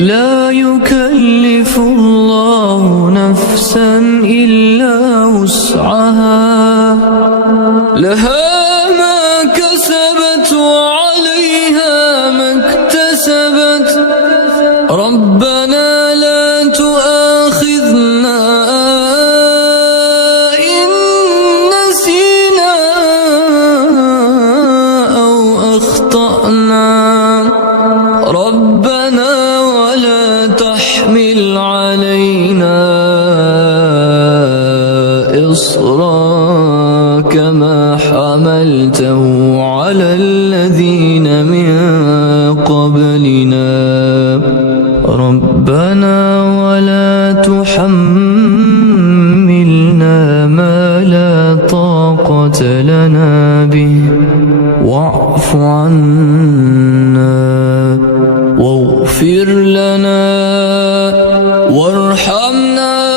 لا يكلف الله نفسا إلا وسعها، لها ما كسبت وعليها ما اكتسبت. ربنا لا تؤاخذنا إن نسينا أو أخطأنا. ربنا ولا تحمل علينا إصرا كما حملته على الذين من قبلنا. ربنا ولا تحملنا ما لا طاقة لنا به، واعف عنا واغفر لنا وارحمنا